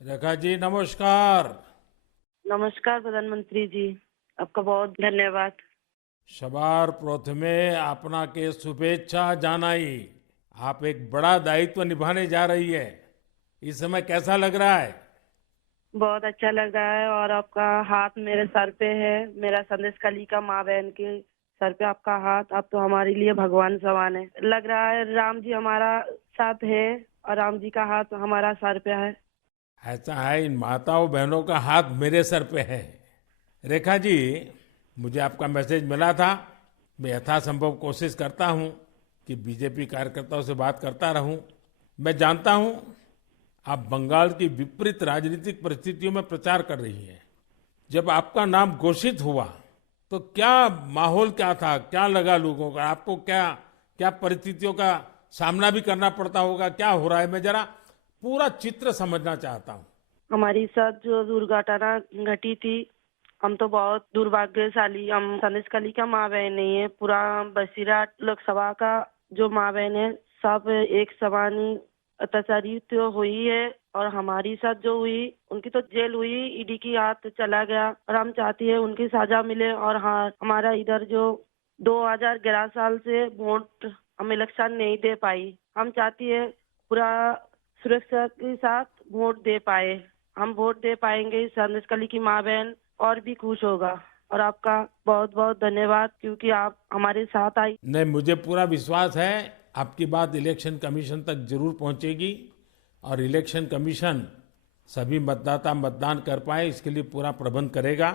रेखा जी नमस्कार। नमस्कार प्रधानमंत्री जी। आपका बहुत धन्यवाद। सवार प्रथमे आपनाके शुभेच्छा जानाई। आप एक बड़ा दायित्व निभाने जा रही है। इस समय कैसा लग रहा है? बहुत अच्छा लग रहा है और आपका हाथ मेरे सर पे है। मेरा संदेश कली का माँ बहन के सर पे आपका हाथ, आप तो हमारे लिए भगवान समान है। लग रहा है राम जी हमारा साथ है और राम जी का हाथ हमारा सर पे है। ऐसा है, इन माताओं बहनों का हाथ मेरे सर पे है। रेखा जी, मुझे आपका मैसेज मिला था। मैं यथासंभव कोशिश करता हूं कि बीजेपी कार्यकर्ताओं से बात करता रहूं। मैं जानता हूं आप बंगाल की विपरीत राजनीतिक परिस्थितियों में प्रचार कर रही हैं। जब आपका नाम घोषित हुआ तो क्या माहौल क्या था, क्या लगा लोगों का, आपको क्या क्या परिस्थितियों का सामना भी करना पड़ता होगा, क्या हो रहा है? मैं जरा पूरा चित्र समझना चाहता हूँ। हमारी साथ जो दुर्घटना घटी थी, हम तो बहुत दुर्भाग्यशाली, हम संदेश कली का माँ बहन नहीं है। पूरा बसीरा लोकसभा का जो माँ बहन है, सब एक समान ही अत्याचारी तो हुई है। और हमारी साथ जो हुई, उनकी तो जेल हुई, ईडी की हाथ चला गया और हम चाहती है उनकी सजा मिले। और हाँ, हमारा इधर जो 2011 साल से वोट हम इलेक्शन नहीं दे पाई, हम चाहती है पूरा सुरक्षा के साथ वोट दे पाए। हम वोट दे पाएंगे, संदेश कली की माँ बहन और भी खुश होगा। और आपका बहुत बहुत धन्यवाद, क्योंकि आप हमारे साथ आई। नहीं, मुझे पूरा विश्वास है आपकी बात इलेक्शन कमीशन तक जरूर पहुंचेगी और इलेक्शन कमीशन सभी मतदाता मतदान कर पाए इसके लिए पूरा प्रबंध करेगा।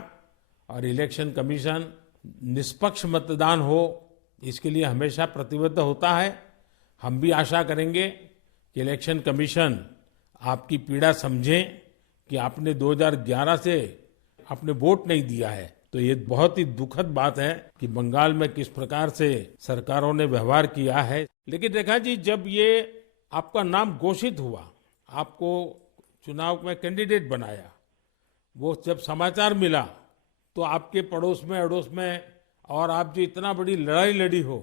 और इलेक्शन कमीशन निष्पक्ष मतदान हो इसके लिए हमेशा प्रतिबद्ध होता है। हम भी आशा करेंगे कि इलेक्शन कमीशन आपकी पीड़ा समझे कि आपने 2011 से आपने वोट नहीं दिया है। तो ये बहुत ही दुखद बात है कि बंगाल में किस प्रकार से सरकारों ने व्यवहार किया है। लेकिन रेखा जी, जब ये आपका नाम घोषित हुआ, आपको चुनाव में कैंडिडेट बनाया, वो जब समाचार मिला तो आपके पड़ोस में अड़ोस में और आप जो इतना बड़ी लड़ाई लड़ी हो,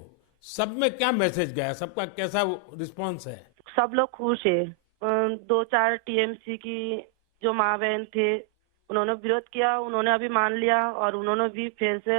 सब में क्या मैसेज गया, सबका कैसा रिस्पांस है? सब लोग खुश है। दो चार टीएमसी की जो माँ बहन थे, उन्होंने विरोध किया, उन्होंने अभी मान लिया और उन्होंने भी फिर से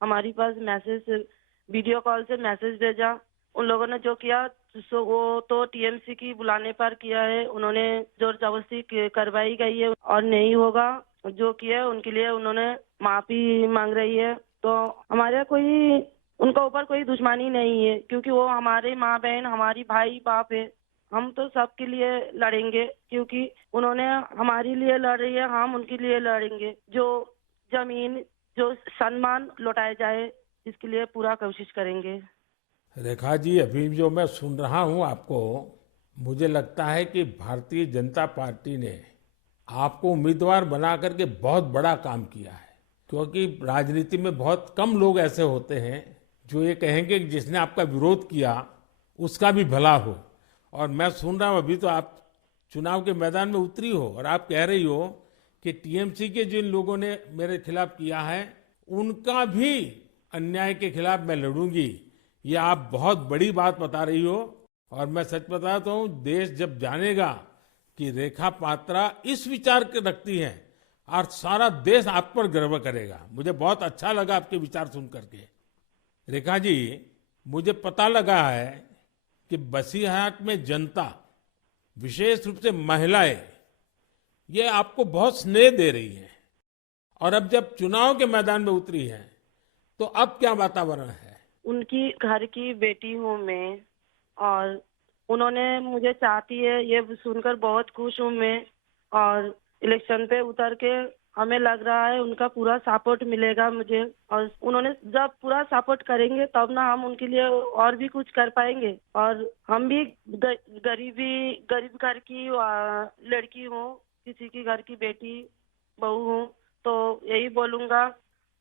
हमारी पास मैसेज, वीडियो कॉल से मैसेज भेजा। उन लोगों ने जो किया सो वो तो टीएमसी की बुलाने पर किया है। उन्होंने जोर जबरदस्ती करवाई गई है और नहीं होगा। जो किया है उनके लिए उन्होंने माफी मांग रही है। तो हमारे कोई उनका ऊपर कोई दुश्मनी नहीं है, क्योंकि वो हमारे माँ बहन, हमारी भाई बाप है। हम तो सबके लिए लड़ेंगे, क्योंकि उन्होंने हमारे लिए लड़ रही है, हम उनके लिए लड़ेंगे। जो जमीन, जो सम्मान लौटाया जाए, इसके लिए पूरा कोशिश करेंगे। रेखा जी, अभी जो मैं सुन रहा हूं आपको, मुझे लगता है कि भारतीय जनता पार्टी ने आपको उम्मीदवार बना करके बहुत बड़ा काम किया है। क्योंकि राजनीति में बहुत कम लोग ऐसे होते हैं जो ये कहेंगे कि जिसने आपका विरोध किया उसका भी भला हो। और मैं सुन रहा हूं अभी तो आप चुनाव के मैदान में उतरी हो और आप कह रही हो कि टीएमसी के जिन लोगों ने मेरे खिलाफ किया है उनका भी अन्याय के खिलाफ मैं लड़ूंगी। ये आप बहुत बड़ी बात बता रही हो। और मैं सच बताता हूँ, देश जब जानेगा कि रेखा पात्रा इस विचार के रखती हैं और सारा देश आप पर गर्व करेगा। मुझे बहुत अच्छा लगा आपके विचार सुन करके। रेखा जी, मुझे पता लगा है कि बसीरहाट में जनता, विशेष रूप से महिलाएं, ये आपको बहुत स्नेह दे रही है। और अब जब चुनाव के मैदान में उतरी है तो अब क्या वातावरण है? उनकी घर की बेटी हूँ मैं, और उन्होंने मुझे चाहती है, ये सुनकर बहुत खुश हूँ मैं। और इलेक्शन पे उतर के हमें लग रहा है उनका पूरा सपोर्ट मिलेगा मुझे। और उन्होंने जब पूरा सपोर्ट करेंगे तब ना हम उनके लिए और भी कुछ कर पाएंगे। और हम भी गरीब घर की लड़की हूँ, किसी की घर की बेटी बहू हूँ। तो यही बोलूंगा,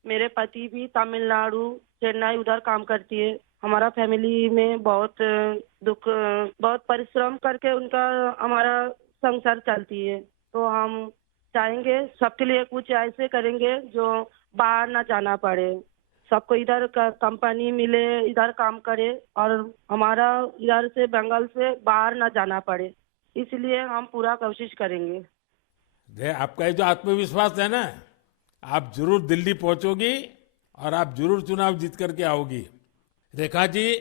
मेरे पति भी तमिलनाडु, चेन्नई उधर काम करती है। हमारा फैमिली में बहुत बहुत परिश्रम करके उनका हमारा संसार चलती है। तो हम चाहेंगे सबके लिए कुछ ऐसे करेंगे जो बाहर ना जाना पड़े, सबको इधर का कंपनी मिले, इधर काम करे और हमारा इधर से बंगाल से बाहर ना जाना पड़े। इसलिए हम पूरा कोशिश करेंगे। आपका ये जो आत्मविश्वास है ना, आप जरूर दिल्ली पहुंचोगी और आप जरूर चुनाव जीत करके आओगी। रेखा जी,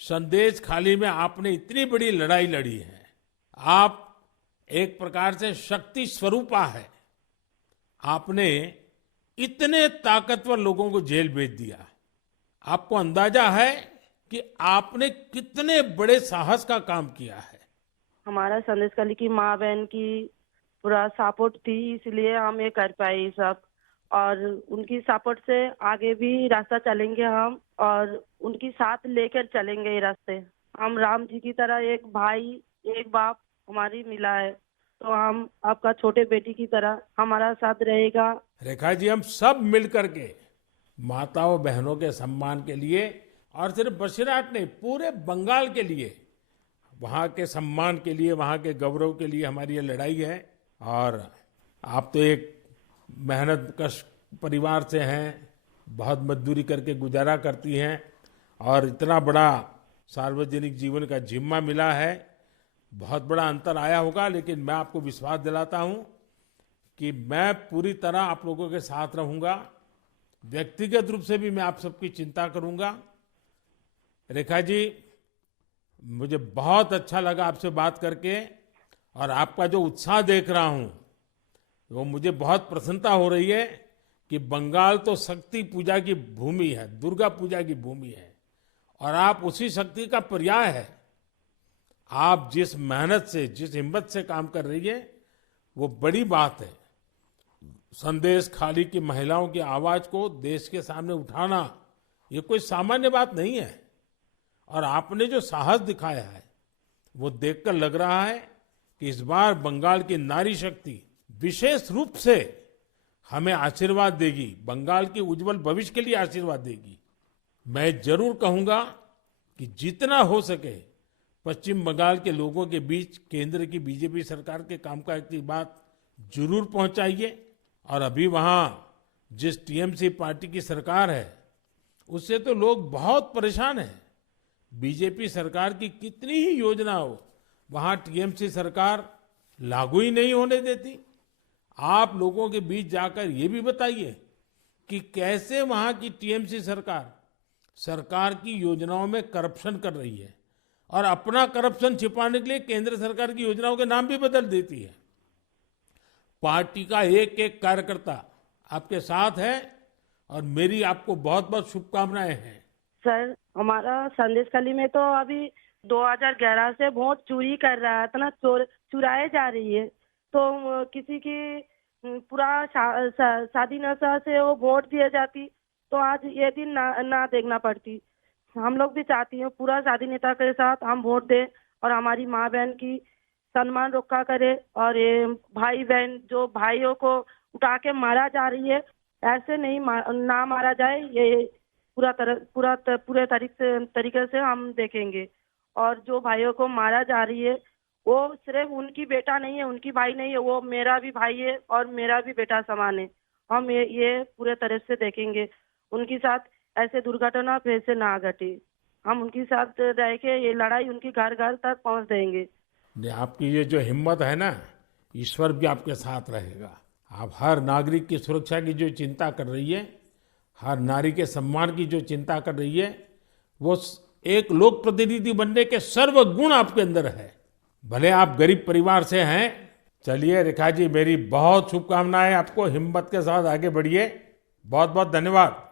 संदेश खाली में आपने इतनी बड़ी लड़ाई लड़ी है। आप एक प्रकार से शक्ति स्वरूपा है। आपने इतने ताकतवर लोगों को जेल भेज दिया। आपको अंदाजा है कि आपने कितने बड़े साहस का काम किया है। हमारा संदेश खाली की माँ बहन की पूरा सपोर्ट थी, इसलिए हम ये कर पाए ये सब। और उनकी सपोर्ट से आगे भी रास्ता चलेंगे हम, और उनकी साथ लेकर चलेंगे ये रास्ते। हम राम जी की तरह एक भाई एक बाप हमारी मिला है, तो हम आपका छोटे बेटी की तरह हमारा साथ रहेगा। रेखा जी, हम सब मिल करके माताओं बहनों के सम्मान के लिए, और सिर्फ बसीरहाट नहीं, पूरे बंगाल के लिए, वहाँ के सम्मान के लिए, वहाँ के गौरव के लिए हमारी ये लड़ाई है। और आप तो एक मेहनत कश परिवार से हैं, बहुत मजदूरी करके गुजारा करती हैं, और इतना बड़ा सार्वजनिक जीवन का जिम्मा मिला है। बहुत बड़ा अंतर आया होगा, लेकिन मैं आपको विश्वास दिलाता हूं कि मैं पूरी तरह आप लोगों के साथ रहूंगा। व्यक्तिगत रूप से भी मैं आप सबकी चिंता करूंगा। रेखा जी, मुझे बहुत अच्छा लगा आपसे बात करके, और आपका जो उत्साह देख रहा हूं वो मुझे बहुत प्रसन्नता हो रही है कि बंगाल तो शक्ति पूजा की भूमि है, दुर्गा पूजा की भूमि है, और आप उसी शक्ति का पर्याय है। आप जिस मेहनत से, जिस हिम्मत से काम कर रही है, वो बड़ी बात है। संदेश खाली की महिलाओं की आवाज को देश के सामने उठाना ये कोई सामान्य बात नहीं है। और आपने जो साहस दिखाया है वो देखकर लग रहा है कि इस बार बंगाल की नारी शक्ति विशेष रूप से हमें आशीर्वाद देगी, बंगाल के उज्जवल भविष्य के लिए आशीर्वाद देगी। मैं जरूर कहूंगा कि जितना हो सके पश्चिम बंगाल के लोगों के बीच केंद्र की बीजेपी सरकार के कामकाज की बात जरूर पहुंचाइए। और अभी वहां जिस टीएमसी पार्टी की सरकार है उससे तो लोग बहुत परेशान हैं। बीजेपी सरकार की कितनी ही योजना हो, वहां टीएमसी सरकार लागू ही नहीं होने देती। आप लोगों के बीच जाकर ये भी बताइए कि कैसे वहां की टीएमसी सरकार की योजनाओं में करप्शन कर रही है, और अपना करप्शन छिपाने के लिए केंद्र सरकार की योजनाओं के नाम भी बदल देती है। पार्टी का एक एक कार्यकर्ता आपके साथ है, और मेरी आपको बहुत बहुत शुभकामनाएं हैं। सर, हमारा संदेश खाली में तो अभी 2011 से वोट चोरी कर रहा था ना, चुराए जा रही है। तो किसी की पूरा शादी नशा से वो वोट दिए जाती, तो आज ये दिन ना देखना पड़ती। हम लोग भी चाहती हैं पूरा शादी नेता के साथ हम वोट दें, और हमारी माँ बहन की सम्मान रक्षा करे। और ये भाई बहन जो भाइयों को उठा के मारा जा रही है, ऐसे नहीं ना मारा जाए, ये पूरे तरीके से हम देखेंगे। और जो भाइयों को मारा जा रही है वो सिर्फ उनकी बेटा नहीं है, उनकी भाई नहीं है, वो मेरा भी भाई है और मेरा भी बेटा समान है। हम ये पूरे तरह से देखेंगे, उनके साथ ऐसे दुर्घटना फिर से ना घटे। हम उनके साथ रह के ये लड़ाई उनकी घर घर तक पहुंच देंगे। आपकी ये जो हिम्मत है ना, ईश्वर भी आपके साथ रहेगा। आप हर नागरिक की सुरक्षा की जो चिंता कर रही है, हर नारी के सम्मान की जो चिंता कर रही है, वो एक लोक प्रतिनिधि बनने के सर्व गुण आपके अंदर है। भले आप गरीब परिवार से हैं। चलिए रेखा जी, मेरी बहुत शुभकामनाएं आपको, हिम्मत के साथ आगे बढ़िए। बहुत बहुत धन्यवाद।